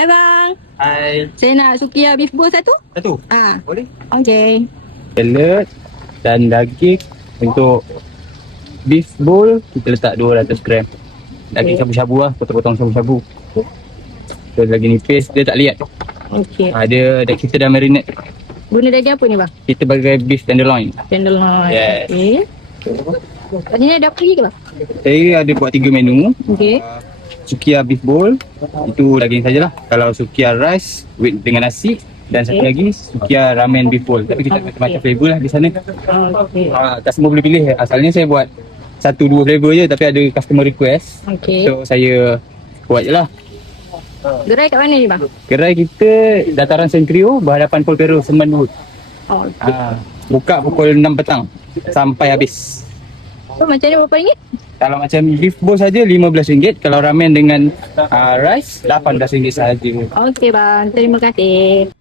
Hai bang, Hai. saya nak sukiya beef bowl satu. Satu. Ah, Boleh? okey. Salad dan daging untuk beef bowl kita letak 200 gram. Daging Okey. shabu-shabu lah, potong-potong shabu-shabu. Terus lagi nipis, dia tak liat. Okey. Dia kita dah marinate. Guna daging apa ni bang? Kita pakai beef tenderloin. Tenderloin. Yes. Okey. Tadi ni ada apa lagi ke bang? Saya ada buat 3 menu. Okey. Sukiya beef bowl, itu daging sajalah. Kalau sukiya rice dengan nasi, dan satu lagi sukiya ramen beef bowl. Tapi kita macam-macam flavor lah di sana. Okey. Customer boleh pilih. Asalnya saya buat 1-2 flavor je, tapi ada customer request. Okey. So saya buat je lah. Gerai kat mana ni bang? Gerai kita Dataran Sentrio, berhadapan Polpero Semen Road. Oh. Buka pukul 6 petang sampai habis. So macam ni berapa ringgit? Kalau macam beef bowl saja RM15. Kalau ramen dengan rice RM18 sahaja. Okey bang, terima kasih.